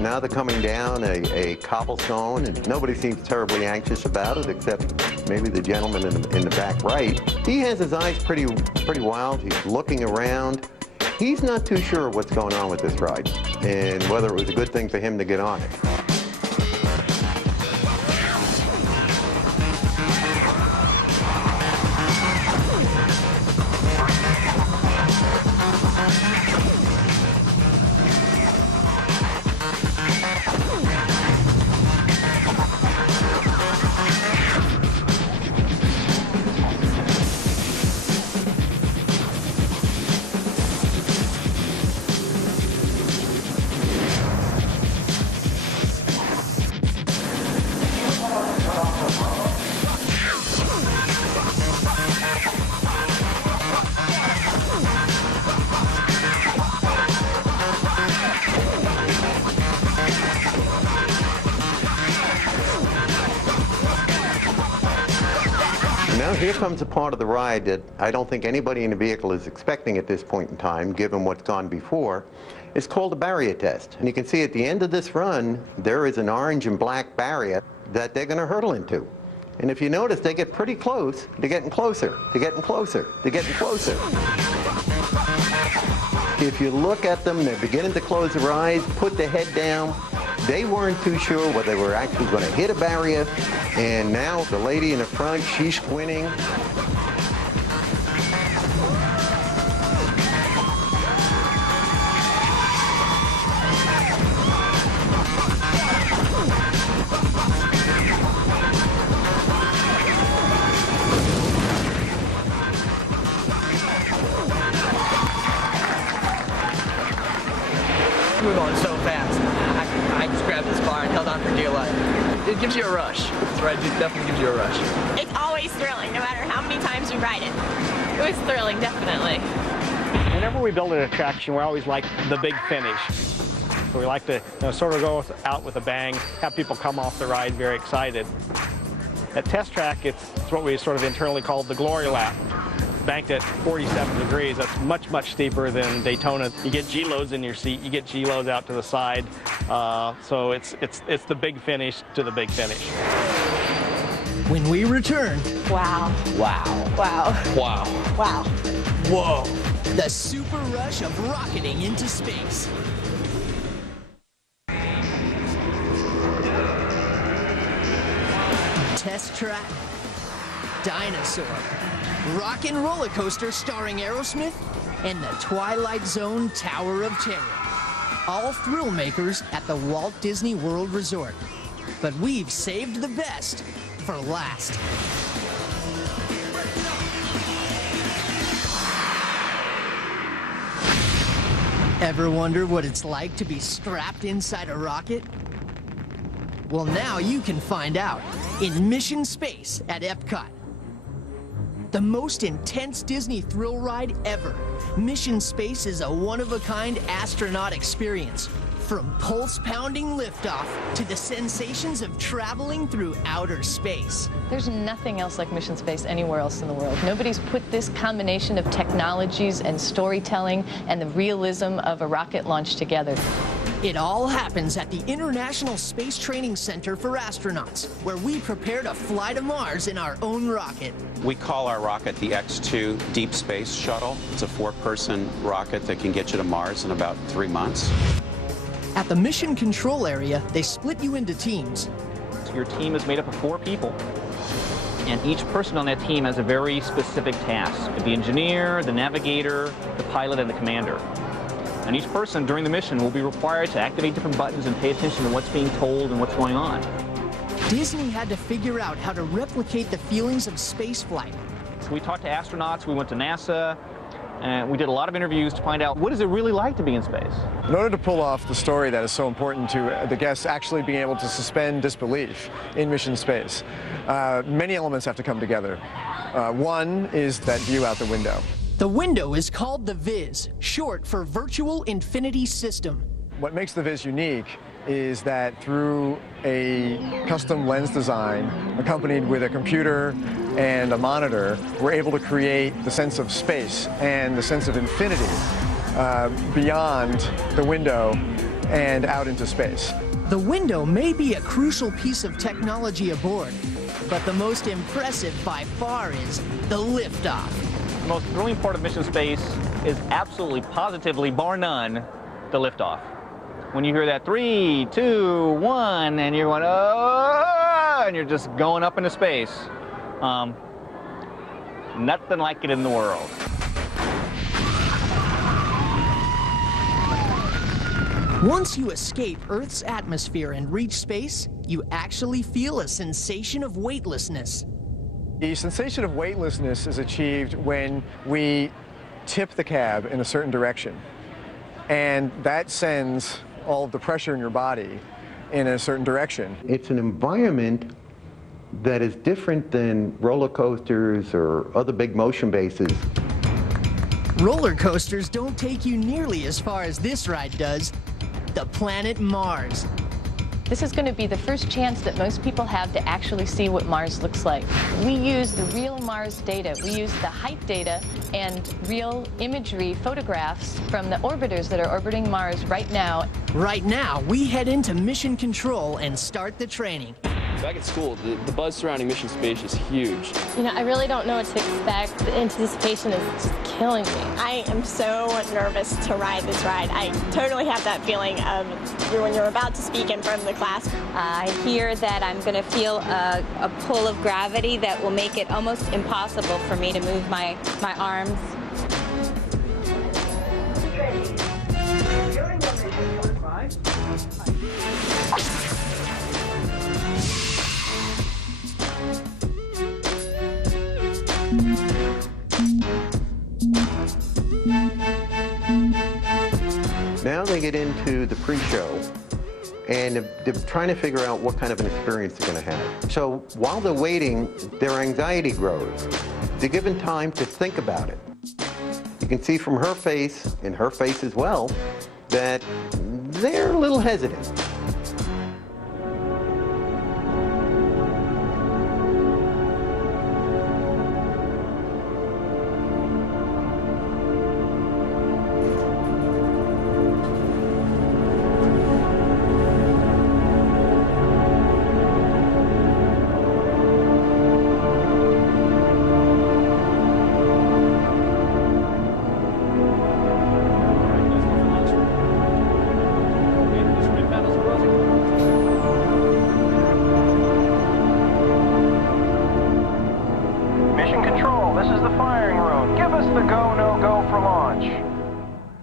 Now they're coming down a cobblestone, and nobody seems terribly anxious about it, except maybe the gentleman in the back right. He has his eyes pretty wild. He's looking around. He's not too sure what's going on with this ride and whether it was a good thing for him to get on it. Now here comes a part of the ride that I don't think anybody in the vehicle is expecting at this point in time, given what's gone before. It's called a barrier test. And you can see at the end of this run, there is an orange and black barrier that they're going to hurtle into. And if you notice, they get pretty close. They're getting closer. They're getting closer. They're getting closer. If you look at them, they're beginning to close their eyes, put their head down. They weren't too sure whether they were actually going to hit a barrier. And now the lady in the front, she's squinting. We were going so fast. I just grabbed this bar and held on for dear life. It gives you a rush. That's right, it definitely gives you a rush. It's always thrilling, no matter how many times you ride it. It was thrilling, definitely. Whenever we build an attraction, we always like the big finish. So we like to sort of go out with a bang, have people come off the ride very excited. At Test Track, it's what we sort of internally call the glory lap. Banked at 47 degrees, that's much, much steeper than Daytona. You get G-loads in your seat, you get G-loads out to the side. So it's the big finish to the big finish. When we return, Wow. Wow. Wow. Wow. Wow. Whoa. the super rush of rocketing into space. Test Track, Dinosaur, Rock and Roller Coaster starring Aerosmith, and the Twilight Zone Tower of Terror. All Thrillmakers at the Walt Disney World Resort. But we've saved the best for last. Ever wonder what it's like to be strapped inside a rocket? Well, now you can find out in Mission Space at Epcot. The most intense Disney thrill ride ever. Mission Space is a one-of-a-kind astronaut experience. From pulse-pounding liftoff to the sensations of traveling through outer space. There's nothing else like Mission Space anywhere else in the world. Nobody's put this combination of technologies and storytelling and the realism of a rocket launch together. It all happens at the International Space Training Center for Astronauts, where we prepare to fly to Mars in our own rocket. We call our rocket the X-2 Deep Space Shuttle. It's a 4-person rocket that can get you to Mars in about 3 months. At the mission control area, they split you into teams. Your team is made up of 4 people, and each person on that team has a very specific task. The engineer, the navigator, the pilot, and the commander. And each person during the mission will be required to activate different buttons and pay attention to what's being told and what's going on. Disney had to figure out how to replicate the feelings of spaceflight. So we talked to astronauts, we went to NASA, and we did a lot of interviews to find out what is it really like to be in space. In order to pull off the story that is so important to the guests actually being able to suspend disbelief in Mission Space, many elements have to come together. One is that view out the window. The window is called the Viz, short for Virtual Infinity System. What makes the Viz unique is that through a custom lens design accompanied with a computer and a monitor, we're able to create the sense of space and the sense of infinity beyond the window and out into space. The window may be a crucial piece of technology aboard, but the most impressive by far is the liftoff. The most thrilling part of mission space is absolutely, positively, bar none, the liftoff. When you hear that 3, 2, 1, and you're going, oh, and you're just going up into space. Nothing like it in the world. Once you escape Earth's atmosphere and reach space, you actually feel a sensation of weightlessness. The sensation of weightlessness is achieved when we tip the cab in a certain direction, and that sends all of the pressure in your body in a certain direction. It's an environment that is different than roller coasters or other big motion bases. Roller coasters don't take you nearly as far as this ride does. The planet Mars. This is going to be the first chance that most people have to actually see what Mars looks like. We use the real Mars data. We use the height data and real imagery photographs from the orbiters that are orbiting Mars right now. Right now, we head into mission control and start the training. Back at school, the buzz surrounding mission space is huge. You know, I really don't know what to expect. The anticipation is just killing me. I am so nervous to ride this ride. I totally have that feeling of when you're about to speak in front of the class. I hear that I'm going to feel a pull of gravity that will make it almost impossible for me to move my arms. Now they get into the pre-show, and they're trying to figure out what kind of an experience they're going to have. So while they're waiting, their anxiety grows. They're given time to think about it. You can see from her face, and her face as well, that they're a little hesitant.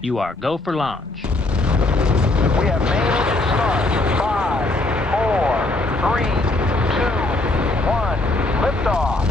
You are go for launch. We have main engine start. 5, 4, 3, 2, 1. Liftoff.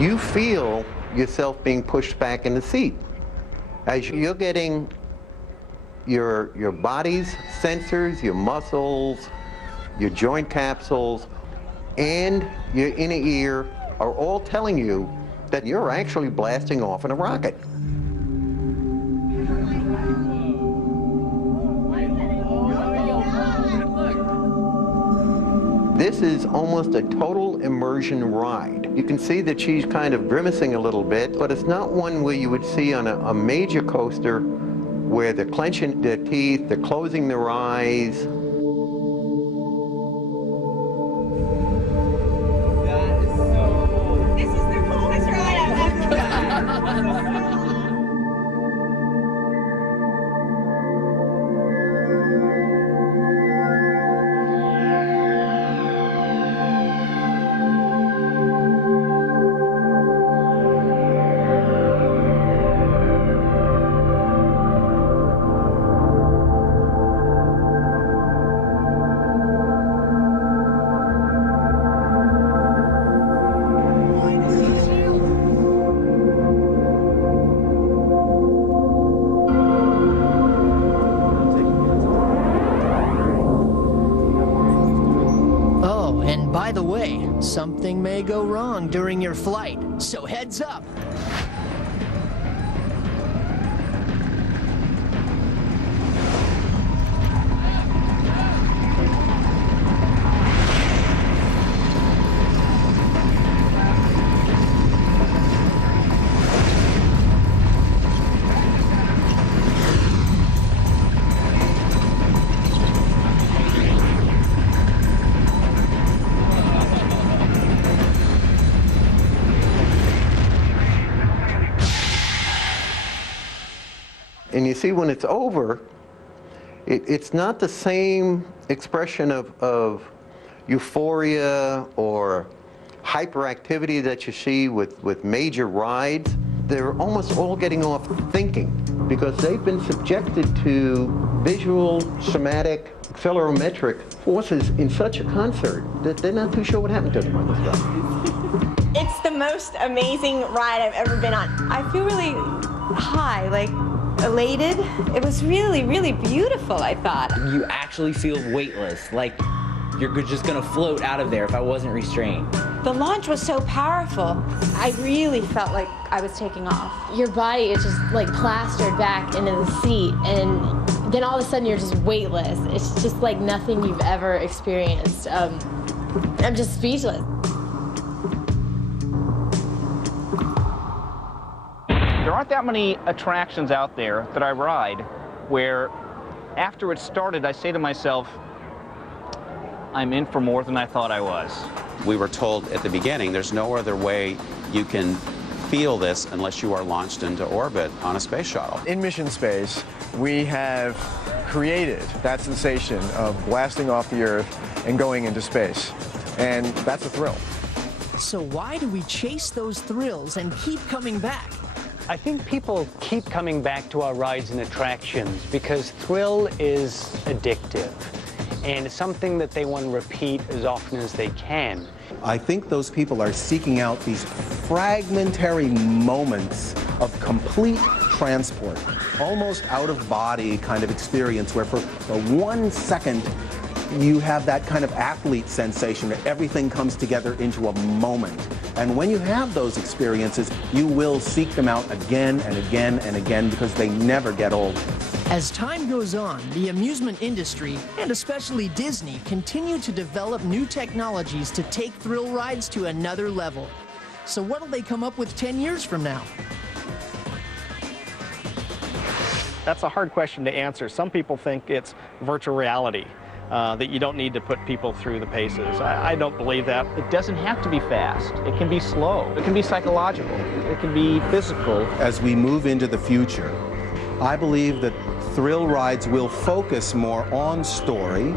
You feel yourself being pushed back in the seat. As you're getting your body's sensors, your muscles, your joint capsules, and your inner ear are all telling you that you're actually blasting off in a rocket. This is almost a total immersion ride. You can see that she's kind of grimacing a little bit, but it's not one where you would see on a major coaster where they're clenching their teeth, they're closing their eyes. This is the coolest ride I've ever done. By the way, something may go wrong during your flight, so heads up. see when it's over, it's not the same expression of euphoria or hyperactivity that you see with major rides. They're almost all getting off thinking because they've been subjected to visual, somatic, accelerometric forces in such a concert that they're not too sure what happened to them on this ride. It's the most amazing ride I've ever been on. I feel really high, like elated. It was really, really beautiful, I thought. You actually feel weightless, like you're just gonna float out of there if I wasn't restrained. The launch was so powerful. I really felt like I was taking off. Your body is just like plastered back into the seat, and then all of a sudden you're just weightless. It's just like nothing you've ever experienced. I'm just speechless. There aren't that many attractions out there that I ride where after it started I say to myself, I'm in for more than I thought I was. We were told at the beginning there's no other way you can feel this unless you are launched into orbit on a space shuttle. In mission space, we have created that sensation of blasting off the Earth and going into space. And that's a thrill. So why do we chase those thrills and keep coming back? I think people keep coming back to our rides and attractions because thrill is addictive. And it's something that they want to repeat as often as they can. I think those people are seeking out these fragmentary moments of complete transport, almost out-of-body kind of experience where for 1 second you have that kind of athlete sensation that everything comes together into a moment. And when you have those experiences, you will seek them out again and again and again because they never get old. As time goes on, the amusement industry, and especially Disney, continue to develop new technologies to take thrill rides to another level. So what'll they come up with 10 years from now? That's a hard question to answer. Some people think it's virtual reality, that you don't need to put people through the paces. I don't believe that. It doesn't have to be fast. It can be slow. It can be psychological. It can be physical. As we move into the future, I believe that thrill rides will focus more on story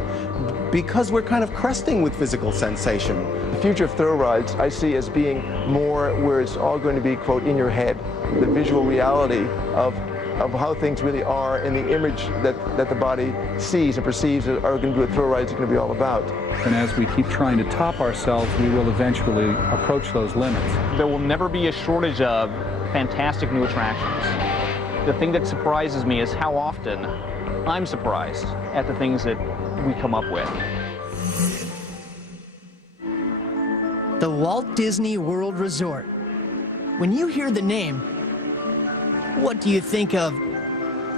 because we're kind of cresting with physical sensation. The future of thrill rides I see as being more where it's all going to be, quote, in your head. The visual reality of how things really are and the image that the body sees and perceives are going to be what thrill rides are going to be all about. And as we keep trying to top ourselves, we will eventually approach those limits. There will never be a shortage of fantastic new attractions. The thing that surprises me is how often I'm surprised at the things that we come up with. The Walt Disney World Resort. When you hear the name, what do you think of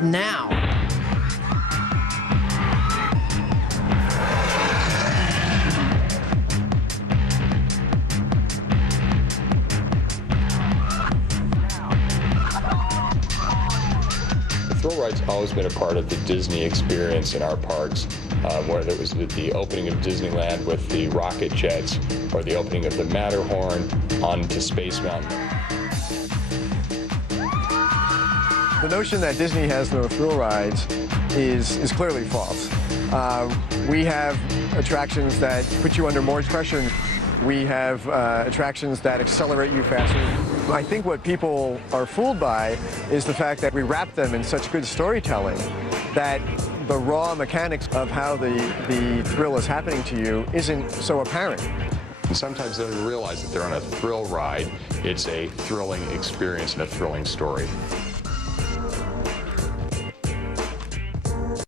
now? Thrill ride's always been a part of the Disney experience in our parks, whether it was the opening of Disneyland with the rocket jets or the opening of the Matterhorn onto Space Mountain. The notion that Disney has no thrill rides is clearly false. We have attractions that put you under more pressure. We have attractions that accelerate you faster. I think what people are fooled by is the fact that we wrap them in such good storytelling that the raw mechanics of how the thrill is happening to you isn't so apparent. And sometimes they don't realize that they're on a thrill ride. It's a thrilling experience and a thrilling story.